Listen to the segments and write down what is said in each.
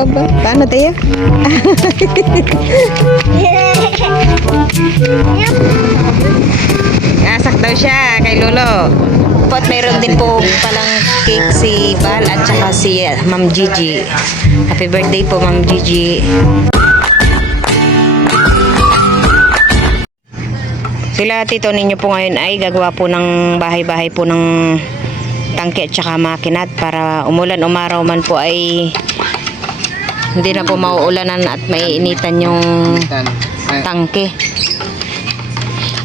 aba. Paano tayo? Asak daw siya kay Lolo. At mayroon din po palang cake si Bal at saka si Ma'am Gigi. Happy birthday po, Ma'am Gigi. Sila tito ninyo po ngayon ay gagawa po ng bahay-bahay po ng tangke at saka makinat para umulan umaraw man po ay hindi na po mauulanan at maiinitan yung tangke.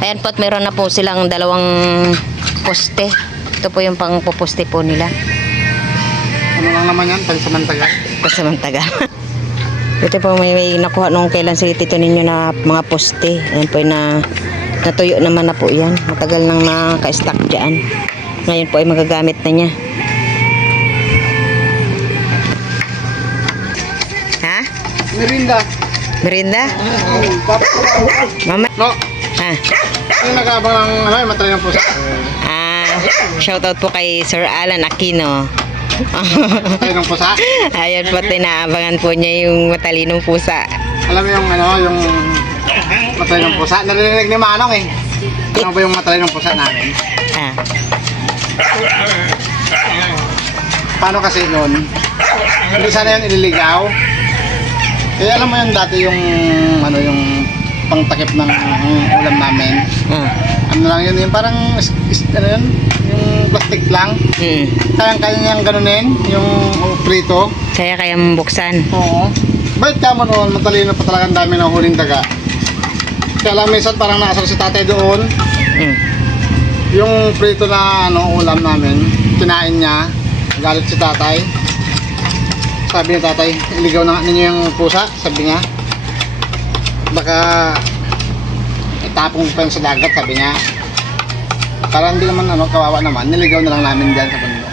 Ayan po at mayroon na po silang dalawang poste. Ito po yung pang-pupuste po nila. Ano lang naman yan? Pansamantaga? Pansamantaga. Ito po may nakuha nung kailan si tito ninyo na mga poste. Ayan po na natuyo naman na po yan. Matagal nang naka-stack dyan. Ngayon po ay magagamit na niya. Ha? Merinda. Merinda? Mama? No. Ha? Yung nag-aabang ng ano, matali ng pusa. Shoutout po kay Sir Alan Aquino. Matali ng pusa. Ayan po, tinaabangan po niya yung matalinong pusa. Alam mo yung ano, yung matali ng pusa. Narinig ni Manong eh. Ano ba yung matali ng pusa namin? Paano kasi noon? Hindi sana yun ililigaw. Eh alam mo yung dati yung ano yung pangtakip ng ulam namin. Ano lang yun, yung parang ano yun, yung plastic lang. Kayang-kaya niyang ganunin, yung prito. Kaya buksan. Oo. Bait ka mo noon, matalino pa talaga ang dami ng huling daga. Kaya lang minsan parang naasar si tatay doon. Yung prito na ano, ulam namin, kinain niya, galit si tatay. Sabi ni tatay, iligaw na ninyo yung pusa, sabi niya. Baka itapong pa yun sa dagat, sabi niya. Para hindi naman ano, kawawa naman, niligaw na lang namin dyan sa bundok.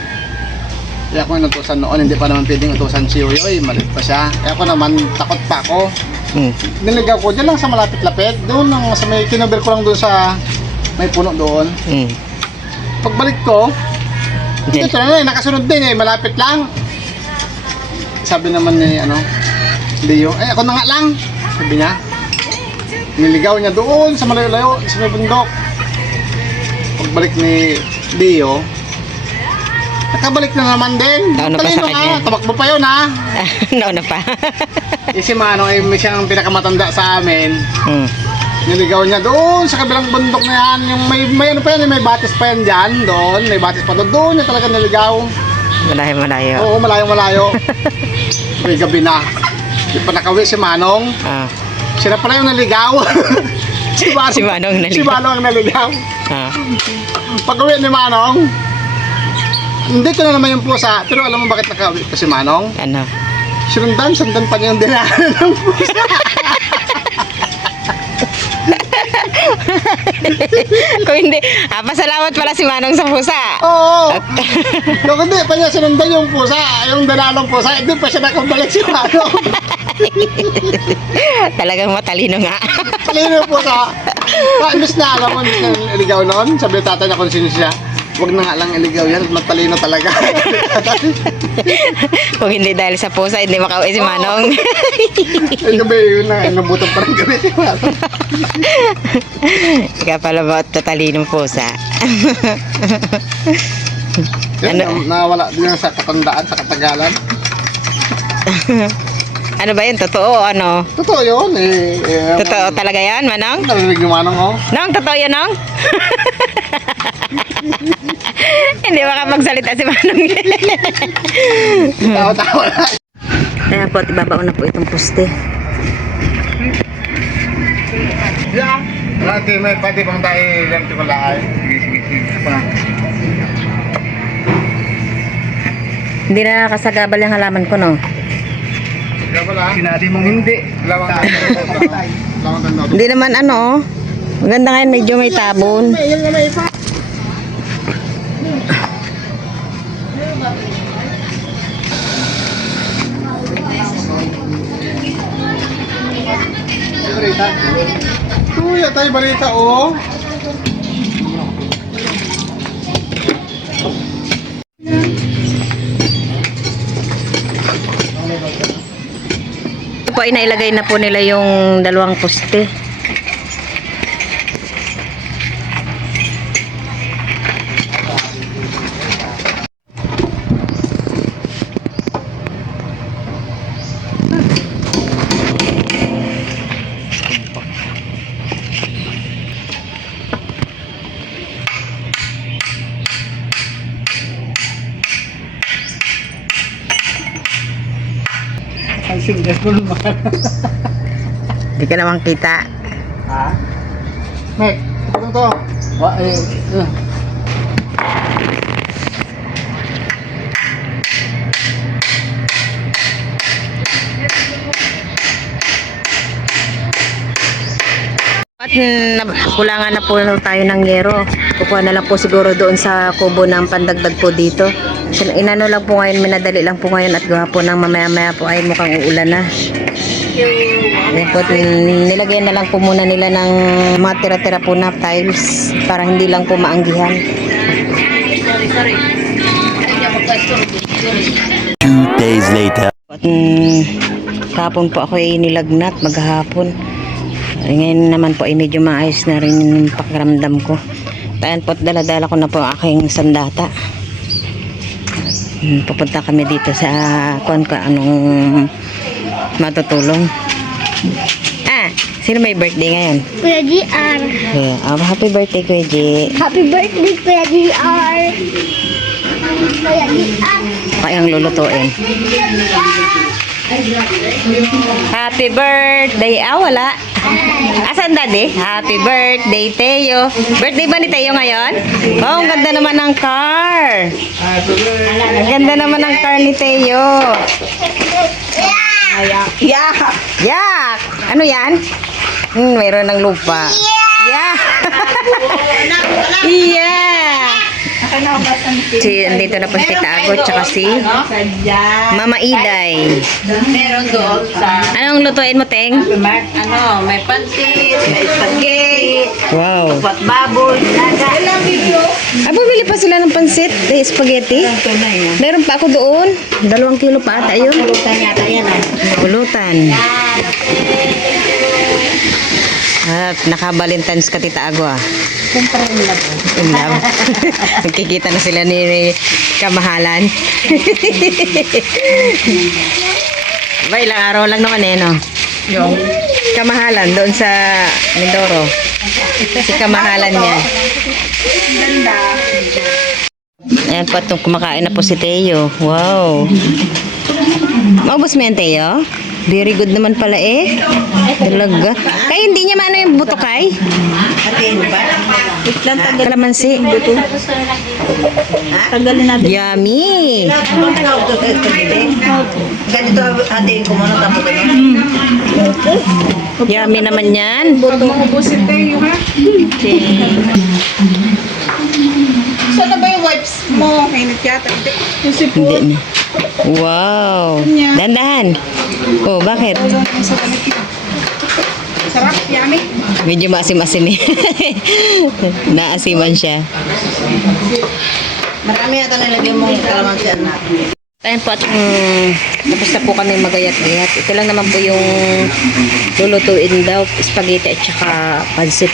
Kaya ako inutusan noon, hindi pa naman pwedeng utusan si Uyoy, malit pa siya. Kaya ako naman, takot pa ako. Niligaw ko dyan lang sa malapit-lapit, doon sa may kinuber ko lang doon sa may puno doon. Pagbalik ko, ito na nakasunod din eh, malapit lang. Sabi naman ni ano, Leo, ay ako na nga lang, sabi niya. Niligaw niya doon sa malayo-layo, sa may bundok. Pagbalik ni Leo, nakabalik na naman din. Nauna pa sa kanya. Tumakbo pa yun ha. Nauna pa. Si Manong ay siyang pinakamatanda sa amin. Niligaw niya doon sa kabilang bundok na yan. Yung may ano pa yan, may batis pa yan dyan. Doon, may batis pa doon. Doon niya talaga niligaw. Malayo-malayo. Oo, malayo-malayo. May gabi na. Di pa nakawi si Manong. Sila pala yung naligaw. Si Manong naligaw. Si Manong ang naligaw. Pag-uwi ni Manong, hindi ko na naman yung pusa. Pero alam mo bakit nakawi pa si Manong? Ano? Sundan pa niya yung dinaanan ng pusa. Kung hindi, pasalamat pala si Manong sa pusa. Oo. Kung hindi pa niya sinundan yung pusa, yung danalong pusa, hindi pa siya nakabalik si Manong. Talagang matalino nga. Talino yung pusa. Imbis na alam mo, iligaw noon, sabi ng tatay na kung sino siya, huwag na nga lang iligaw yan, matalino talaga. Kung hindi dahil sa pusa, hindi makauwi si Manong. Ay gabi, yun na, nabutan pa rin gabi si Manong. Ika pala ba talinong pusa? Yan, nawala din yan sa katandaan, sa katagalan. Ano ba yun? Totoo o ano? Totoo yun eh. Totoo talaga yan, Manong? Narinig ni Manong oh. Nong, totoo yan, Nong? Hindi makapagsalita si Manong. Tawa-tawa na. Kaya po, ibabao na po itong poste. Yeah. Lati may pati bang tayo lang ito kalaay. Sige. Apa na? Hindi na nakasagabal yung halaman ko, no? Kaya pala. Sinabi mong hindi. Lawang tanda. Hindi naman ano, oh. Maganda ngayon, medyo may tabon. Balita. Tuya tayo balita oh. po ay nailagay na po nila yung dalawang poste. Ang single mo naman. Hindi ka naman kita. Ha? Mek, ito to. At kulangan na po tayo ng yero. Kukuha na lang po siguro doon sa kubo ng pandagdag po dito. Inano lang po ngayon, minadali lang po ngayon at gawa po ng mamaya-maya po ay mukhang uulan na. Then po, nilagay na lang po muna nila ng mga tira-tira po na tiles para hindi lang po maanggihan. 2 days later. At kahapon po ako ay nilagnat maghapon. Ngayon naman po ay medyo maayos na rin yung pakiramdam ko. Tayan po at dala-dala ko na po ang aking sandata. Pupunta kami dito sa kung anong matutulong. Sino may birthday ngayon? Kuya GR. Yeah. Happy birthday, Kuya G. Happy birthday, Kuya GR. Kuya GR. Kayang lulutuin. Happy birthday. Wala. Asan daddy? Happy birthday, Teo. Birthday ba ni Teo ngayon? Oh, ang ganda naman ng car. Ang ganda naman ng car ni Teo. Yak! Yak! Ano yan? Mayroon ng lupa. Yeah! Yeah! Dito na po si Tita Ago tsaka si Mama Iday. Meron doon sa Anong lutuin mo, Teng? may pansit, may spaghetti, Wow. pat baboy, naga. Bumili pa sila ng pansit, spaghetti. Meron pa ako doon. 2 kilo pa ata yun. Pulutan yata yan Pulutan. At naka-Valentine's ka, Tita Ago Siyempre in love. In love. Magkikita na sila ni Kamahalan. Ba, ilang araw lang naman no? Yung Kamahalan doon sa Mindoro. Si Kamahalan niya. Ayan po, itong kumakain na po si Teo. Wow. Maubos mo yan, Teo? Very good naman pala Talaga. Kaya hindi niya maano yung buto kay? Atin ba? Islang tagal. Kalamansi. Tagalin natin. Yummy. Ganito atin ko muna tapos Yummy naman yan. Saan na ba yung wipes mo? Hinit yata. Yung sipon. Hindi na. Wow. Dandahan. Oh, bakit? Sarap, yummy. Medyo maasim-asim Naasiman siya. Marami yata nilagyan mo yung kalamansi na. Ayan po at tapos na po kami magayat-gayat. Ito lang naman po yung lulutuin daw, spaghetti at saka pansit.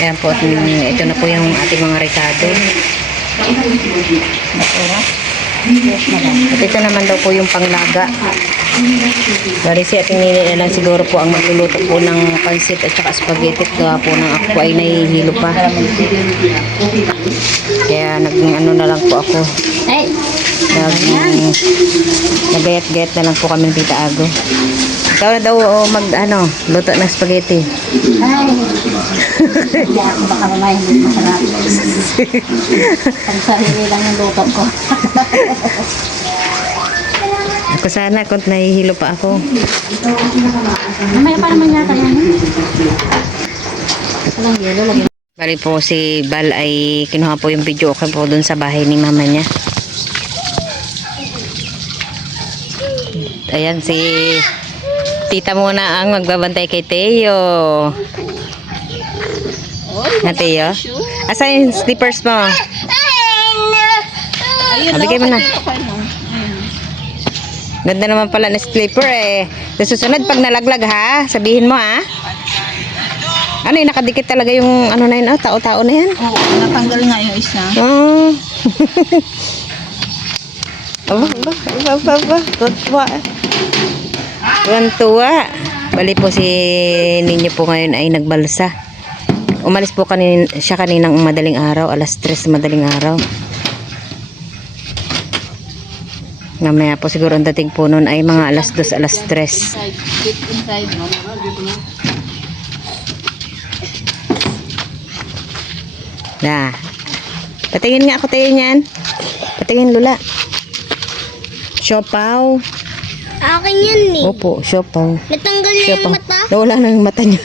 Ayan po at ito na po yung ating mga ricado. At ito naman daw po yung panglaga. Dari si ating nila lang siguro po ang magluluto po ng pansit at saka spaghetti. Kaya po ng ako ay nahihilo pa. Kaya nag-ano na lang po ako. Nagayat-gayat na lang po kami ng Tita Ago. Ikaw na daw luto ng spaghetti. Baka naman hindi masarap. Pag sarili lang yung luto ko. Ako sana kung nahihilo pa ako. Mamaya pa naman yata yan. Walang yelo, lagi. Bali po si Bal ay kinuha po yung video okay po dun sa bahay ni mama niya. Ayan si tita muna ang magbabantay kay Teo. Na Teo? Asa yung slippers mo? Bigay mo na. Ganda naman pala na slipper Sa susunod, pag nalaglag ha, sabihin mo ha. Ano yung nakadikit talaga yung ano na yun, oh, tao-tao na yan. Oo, natanggal nga yung isa. Oh. Aba. Tuwan-tuwa. Bali po si Ninyo po ngayon ay nagbalsa. Umalis po siya kaninang madaling araw, alas 3 madaling araw. Mamaya po siguro ang dating po noon ay mga alas 2, alas 3. Inside. Na. Patingin nga ako tayo niyan. Patingin, Lula. Siopaw. Akin yan eh. Opo, siopaw. Natanggal na yung mata. Nawala na yung mata niya.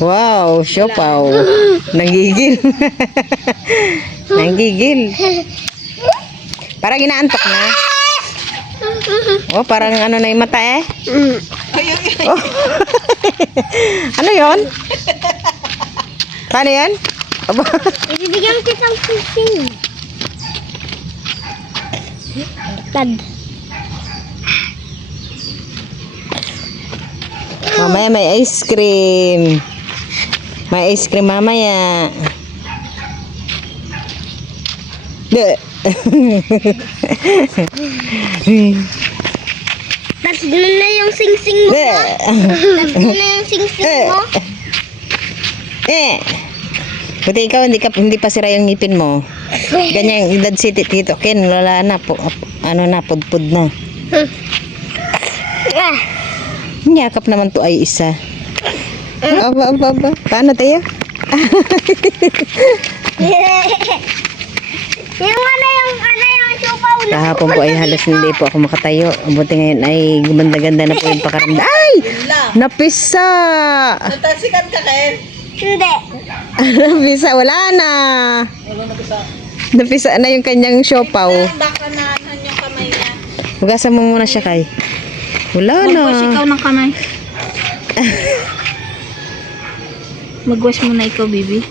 Wow, siopaw. Nagigil. Nagigil. Parang inaantok na. Oh, parang ano na yung mata eh. Oh. Ano yon? Paano yan? Aba. Ibibigyan kitang sising. Tad. Mamaya may ice cream. May ice cream mamaya. De. Tatlo na yung sing-sing mo. De. Tatlo na yung sing-sing mo. Buti ikaw hindi pa sira yung ngipin mo. Ganyan yung edad si Tito Ken, wala na po. Ano na, pudpud na. Yakap naman to ay isa. Aba. Paano tayo? yung supaw na. Kahapon po ay halos hindi po ako makatayo. Buti ngayon ay gumanda-ganda na po yung pakaramdam. Ay! Napisa! Natasikan ka, Ken? Hindi. Napisa, wala na. Napisa na yung kanyang siopaw. Baka na yung kamay niya. Hugasan mo muna siya kay. Wala na. Mag-wash ikaw ng kamay. Mag-wash muna ikaw, baby.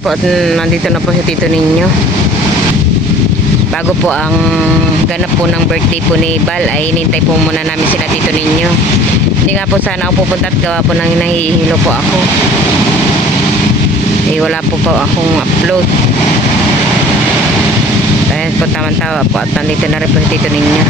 Po, at nandito na po si Tito Ninyo. Bago po ang ganap po ng birthday po ni Bal ay inintay po muna namin sila Tito Ninyo. Hindi nga po sana ako pupunta at gawa po nang nahihilo po ako. Eh wala po akong upload. Dahil po tamang-tawa po at nandito na rin po si Tito Ninyo.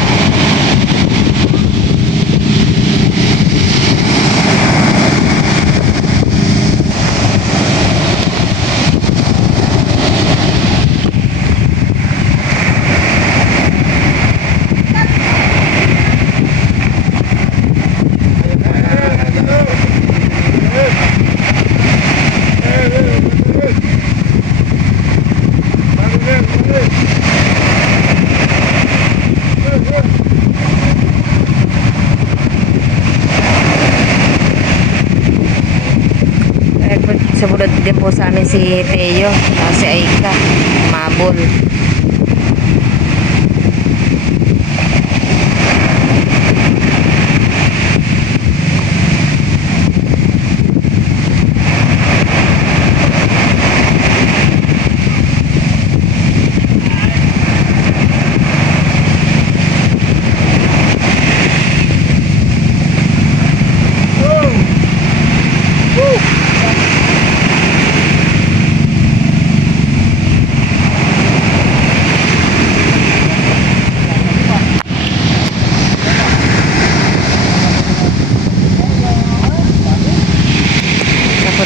Sa bulod din po sa amin si Teo, si Aika, Mabol.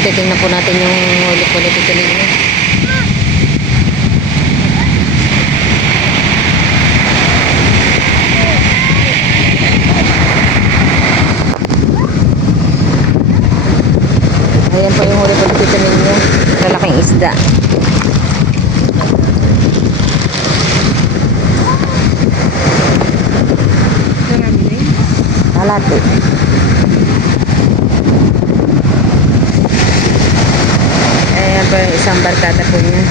Titingnan po natin yung ulit-ulit ito ninyo. Ayan po yung ulit-ulit ito ninyo. Lalaking isda. Kalate. Ayan po yung isang barkada po niya.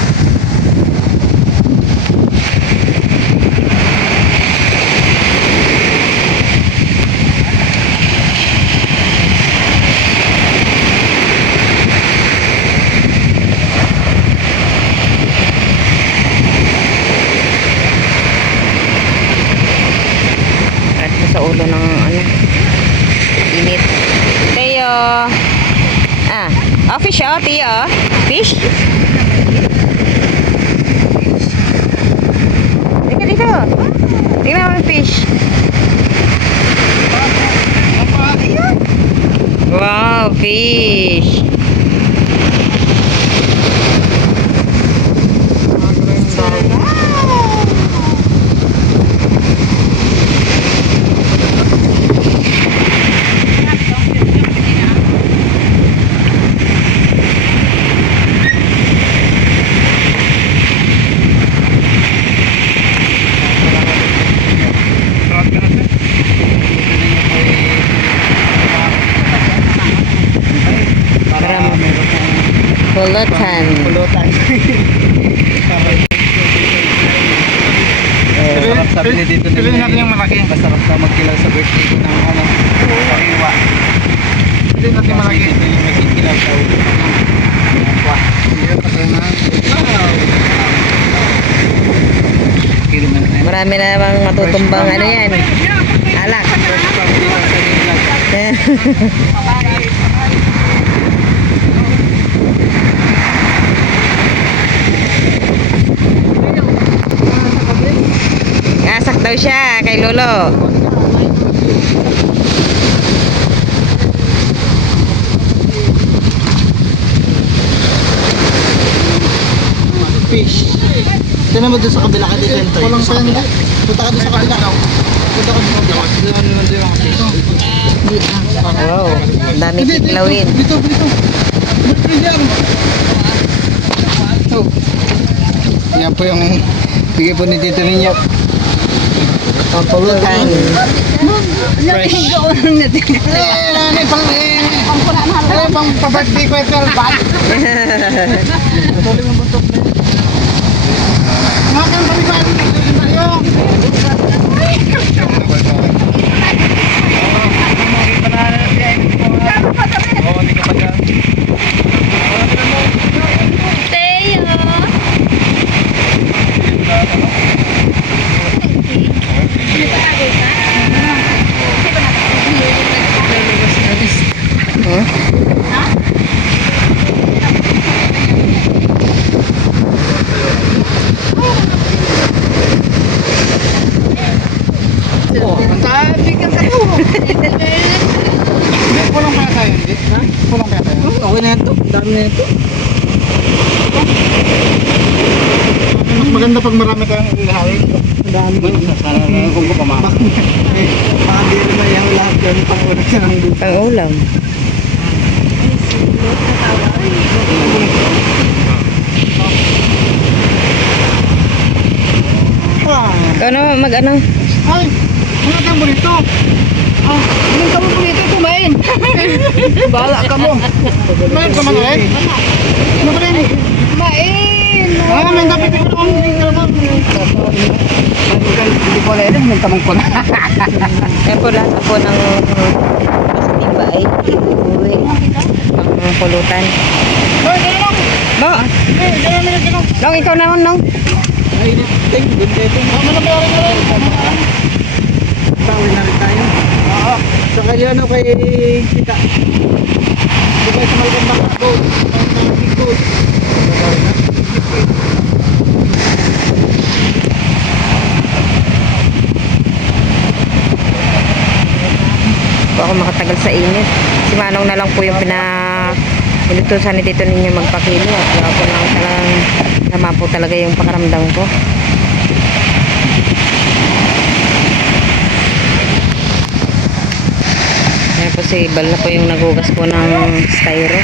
fish oh, Tia. Fish. Tingnan dito. Tingnan mo yung fish. Wow, fish. Pulutan. Pulutan. Masarap sabi ni dito Piliin natin yung malaki. Masarap na magkilaw sa birthday ko ng ano. Kaiwa. Piliin natin yung malaki. Dito yung magkikilaw sa ulo. Marami na namang matutumbang ano yan. Alak. Asak daw siya kay Lolo. Fish. Tignan mo doon sa kabila ka dito. Walang pa yan. Punta ka doon sa kabila. Punta ka doon sa kabila. Doon naman doon yung fish. Wow, ang daming kiklawin. Dito. So, yan po yung bigay po ni Tito ninyo. Pulutan. Fresh. Pang pa-birthday ko ito. Tuloy mo buntok na. Ngayon kami ba? Tayo. Pulang kaya tayo, hindi? Ha? Pulang kaya tayo? Okay na ito. Dami na ito. Mas maganda pag marami kayong ilahawin. Dami. Sana na kung pamamak. Baka di naman yung lahat yun. Pang-unak siya ng dito. Pang ulam. Ikaw na mag-ano? Ay! Ano kang bonito? Ano ka mo po ito? Kumain. Bahala ka mo. Mayroon ka man ulit? Ano ba rin? Kumain. Ah, may dapat ito kung hindi ka naman. Hindi ko alam. Nagtamang ko na. Yan po lahat po ng timba ay uwi. Ang pulutan. Ay, dala lang! Bo, Ay, dala lang! Long, ikaw naman, Long. Ay, thank you. Ganda ito. Tama na ba rin rin? Tawin na rin tayo. Oo. Sa kanya ano kay Tita. Di ba sa Malagandang ako? Ikot. Ako makatagal sa init. Si Manong na lang po yung pinutusan ni Tito ninyo magpakilo at wala po lang talagang nama po talaga yung pakaramdam ko. Ayan po si Bal na po yung nagugas po ng styro.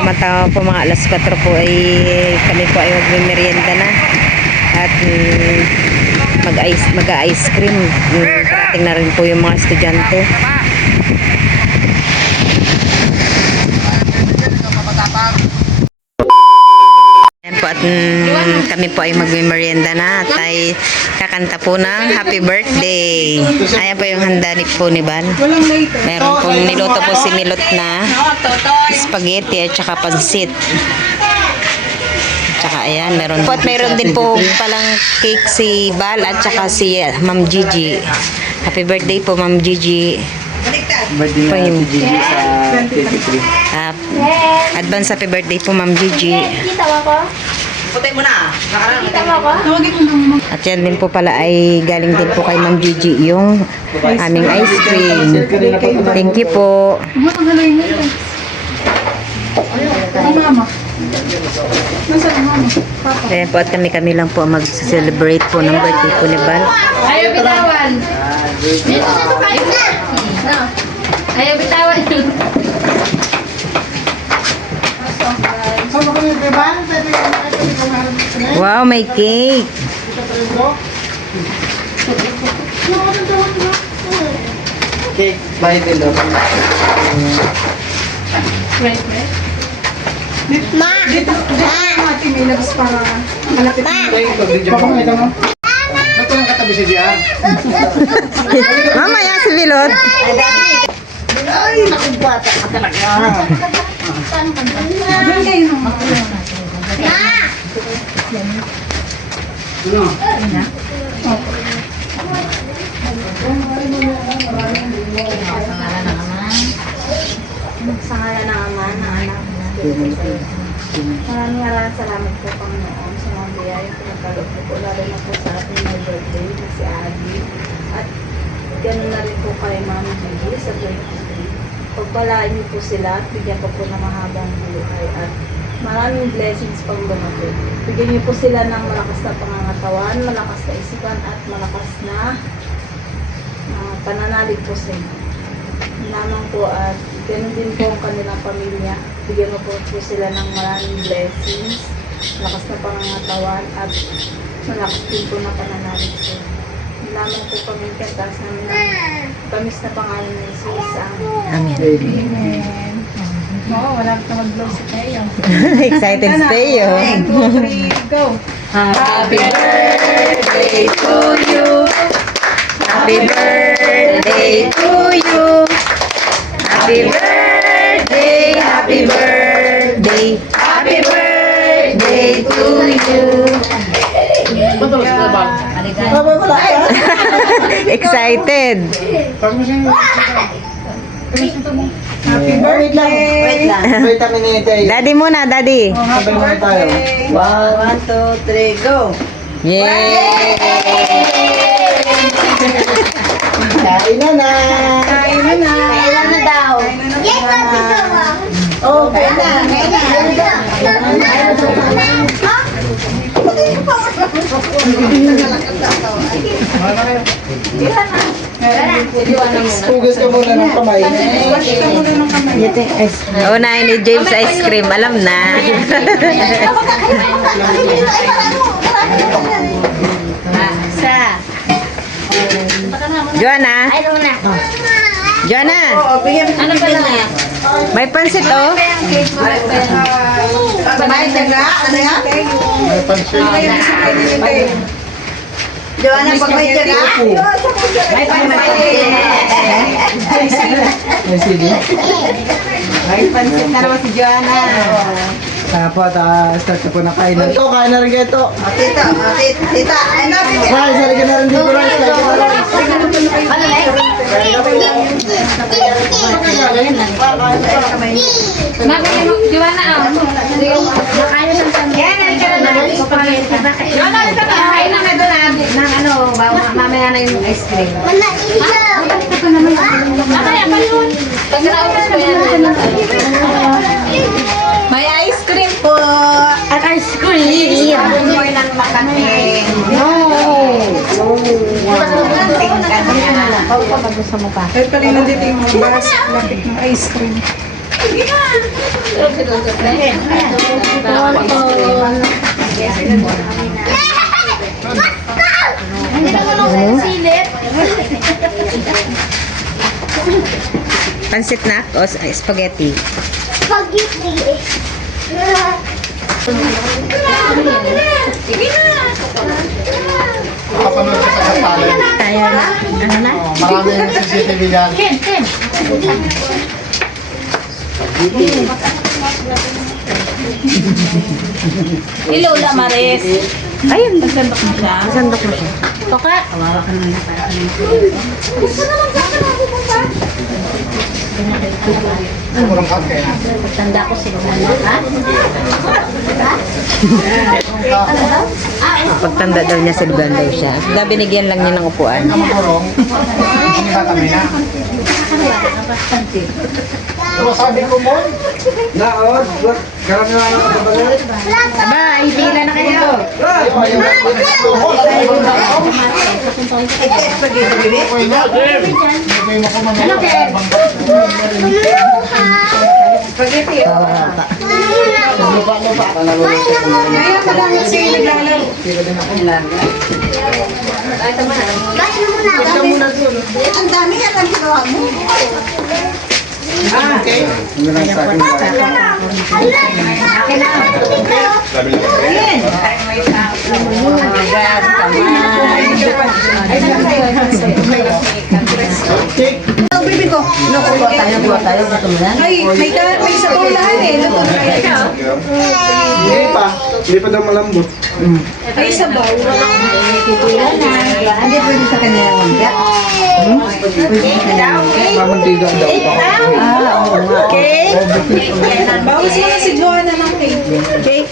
Tama-tama po mga alas 4 po ay kami po ay magmimerienda na at mag-ice cream. Parating na rin po yung mga estudyante. Ayan po at kami po ay magme-merienda na at ay kakanta po ng happy birthday. Ayan po yung handa ni po ni Bal. Walang later. Meron pong niluto po si Milot na spaghetti at saka pansit. Tsaka ayan, meron po. At meron din po palang cake si Bal at saka si Ma'am Gigi. Happy birthday po Ma'am Gigi. Birthday Pa na yung- si Gigi sa 23. Advance happy birthday po Ma'am Gigi. Kita mo ko? Kita mo ko? At yan din po pala ay galing din po kay Ma'am Gigi yung aming ice cream. Thank you po. Matanggalay mo ito. Ang mama. Nasaan ang mama? Papa. Ayan po at kami lang po mag-celebrate po ng birthday po ni Bal. Ayaw bitawan. Ayaw bitawan. Saan ba kami, diba? Pwede ka na. Wow, may cake. Cake by Belo. Ma! Dito natin may labs para malapit. Papakita mo. Ba't ko lang katabi si Gian? Mamaya si Milot. Diyan kayo no. Sa ngala ng Ama, ng Anak, maraming salamat po Panginoon sa mga biyayang pinagkaloob niyo po, lalo na po sa ating may birthday na si Abby. At ganoon na rin po kay Mami Gigi sa birthday. Pagpalaan niyo po sila at bigyan po po ng mahabang buhay at maraming blessings pang dumating. Bigyan niyo po sila ng malakas na pangangatawan, malakas na isipan at malakas na pananalig po sa inyo. Lamang po at ganun din po ang kanilang pamilya. Bigyan mo po sila ng maraming blessings, malakas na pangangatawan at malakas din po na pananalig sa inyo. Lamang po kami kantas namin ang tamis na pangalan ng Jesus. Amen. Amen. Oo, wala ka mag-blow si Teo. Excited stay, oh. 1, 2, 3, go. Happy birthday to you. Happy birthday to you. Happy birthday, happy birthday, happy birthday to you. Excited. Happy birthday. Wait lang. Wait kami ni Tay. Daddy muna, daddy. Sabay muna tayo. 1, 2, 3, go! Yay! Kain na na! Kain na na. Kailan na daw? Yes, Tito mo. Oh, kain na! Hugas ka muna ng kamay. Unahin ni James ice cream, alam na. Joanna, Ay, muna. Joanna, Ano ba na? may pansit oh. May taga. Ano yan? Joanna, pag may tiyaga? May pansit. May sige. May pansit na naman si Joanna. Tapos, start na po na kainan. Ito, kain na rin kayo ito. Tita, tita, ano? Rice, halika na rin dito, rice. Halika na rin. Joanna, makain ng sandali. Yan, halika na lang. Joanna, halika na. Kain na nga doon ng ano, mamaya na yung ice cream. Manaisaw. Mamaya pa yun. Pag naubos ko yan. May ice cream po. At ice cream. More ng Makati. Kahit pala nandito yung bus, lapit ng ice cream. Pansit na o spaghetti. Spaghetti. Kapanood ka sa talent. Kaya na. Ano na? Maraming CCTV yan. Lola Maris. Ayun. Sandok mo siya. Sandok mo siya. Toka. Kawawa ka naman na para ka Murang kape na. Tanda ko sila. Ha? Pagtanda daw niya, silban daw siya. Kaya binigyan lang niya ng upuan. Murong. Hindi ba kami na? Pero sabi ko mo, Naod, karamihan ang kabagal. Aba, hihila na kayo. Kaya pala nga siya naglalaro. Ang dami yan ang ginawa mo. Ang bibi ko. Nakuha tayo. Gusto mo yan? Ay, may sabaw lahat eh. Luto na kayo. Hindi pa daw malambot. Ay, sabaw. Hindi pwede sa kanya yung kaya. Mamantiga daw. Okay. Bawas mo na si Joanna ng cake. Cake.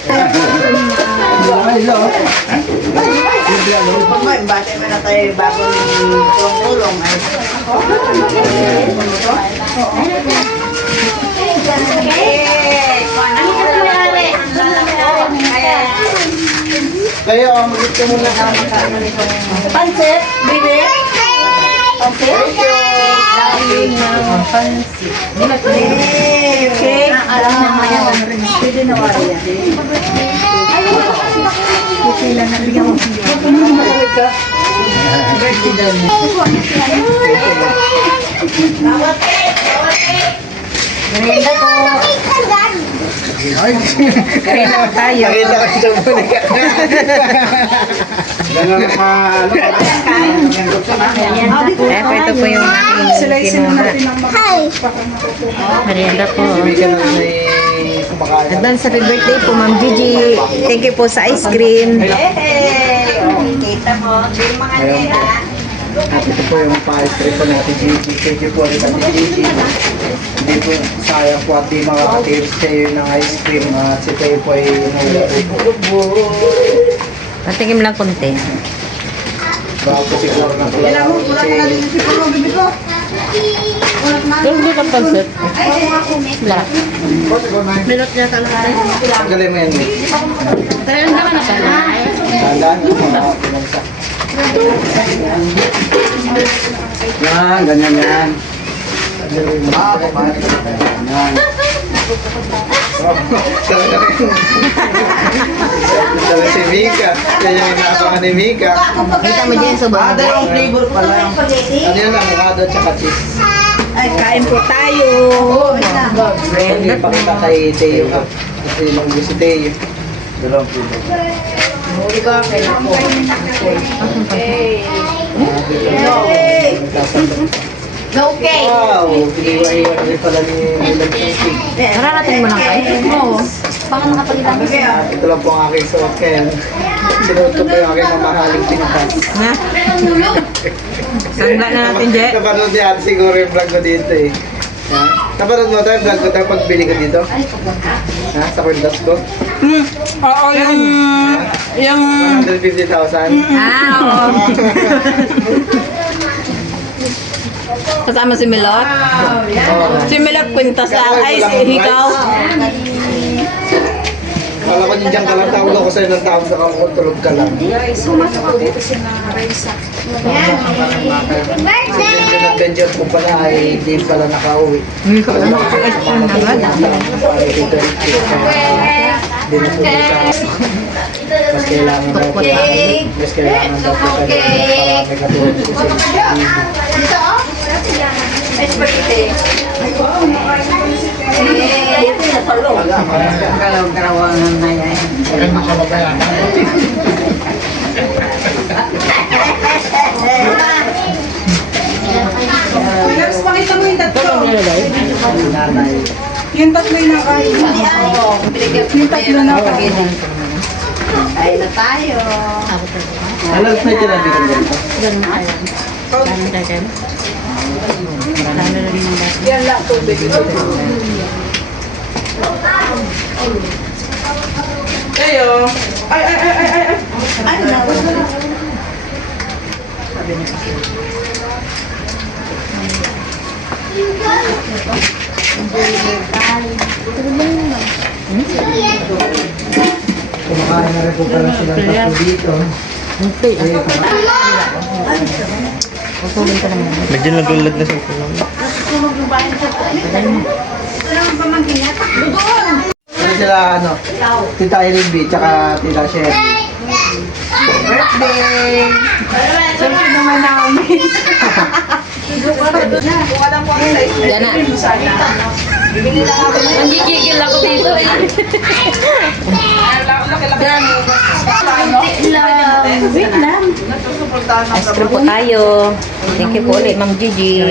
Bakit mo na tayo bagong tulong-tulong ay Kaya, magit ka muna. Pansit, bibi. Okay. Cake. alam naman yan. Pwede na wala yan. Birthday daw niya. Merienda po. Kaya tayo. Nakita ka siya muna ka. Ganun ka, Eh, po, ito po yung aking kinuha. Merienda po. Hindi ka na may kumakain. Advance happy birthday po, Ma'am Gigi. Thank you po sa ice cream. Kita mo. Yung mga nila. At ito po yung pa-street po natin, Gigi. Thank you po ulit natin, Gigi. Hindi po sayang po at di makakatips kayo ng ice cream at si Tayo po ay Patikim lang konti. bago siguro na po. Hindi ka pansit. Wala. Minot niya ka lang. Galing mo yan, Mick. Kaya hindi ka na pala. Tandaan mo mga pinagsak. Yan, ganyan yan. Yan. Sabi si Mika. Yan yung inaabangan ni Mika. Kita mo dyan sa bahay. Dalawang flavor pala. Ano yun, avocado at saka cheese. Ay, kain po tayo. Hindi pa kita kay Teo ka. Kasi nung si Teo. Dalawang flavor. Huli ka, kailan po. Okay. Wow! Hiniwa-hiwa rin pala ni Milan Cake. Mararating mo lang kayo? Oo. Baka nakapagilang. Ito lang po ang aking suot ngayon. Sinuot ko po yung aking mamahaling pinakas. Na? Sangla na natin, Je. Napanood niya ate siguro yung vlog ko dito eh. Ha? Napanood mo tayo vlog ko tayo pagbili ko dito? Ha? Sa kwintas ko? Oo, yung 150,000. Ah, oo. Kasama si Milot. si Milot kwintas ay ikaw. Wala ko dyan ka lang, tawag ako sa'yo ng tawag sa tulog ka lang. Yung adventure ko pala ay di pala nakauwi. Hindi ko alam kung ice cream na ba? Hindi na po mas kailangan daw po mas kailangan daw po para may katulog ko sa Dito, oh. It's birthday. Kalaw-kalawangan na yan. Kaya mo siya mabayaran. Tapos pakita mo yung tatlo. Yung tatlo yung nakain. Yung tatlo na nakain. Ay na tayo. Alam mo na dyan ganito. Yan lang tubig. Kayo. Ay. Ay na. Kumakain na rin po pala sila tatlo dito. Medyo nagulat na siya. Ano sila ano? Tita Irene B, tsaka Tita Sherry. Birthday! Siyempre naman namin. Kung alam ko ang size. Yan na. Nanggigigil ako dito eh. Wait lang. Ice cream po tayo. Thank you po ulit, Ma'am Gigi.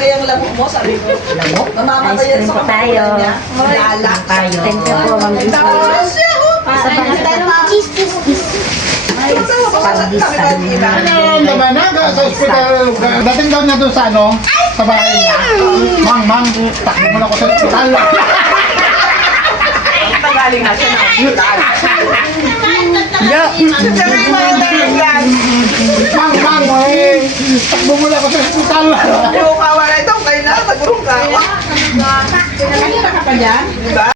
Yung lamok mo, sabi ko. Lamok? Mamamatay yan sa tayo. Lala. Thank you po, Ma'am Gigi. Ano naman na sa ospital. Dating daw niya doon sa ano, sa bahay niya. Mang, takbo mo na ako sa ospital. Galing na siya na hospital. Mang, takbo mo na ako sa ospital. Yung kawa na ito, kayo na, nagurong kawa. Kanina ka pa dyan? Diba?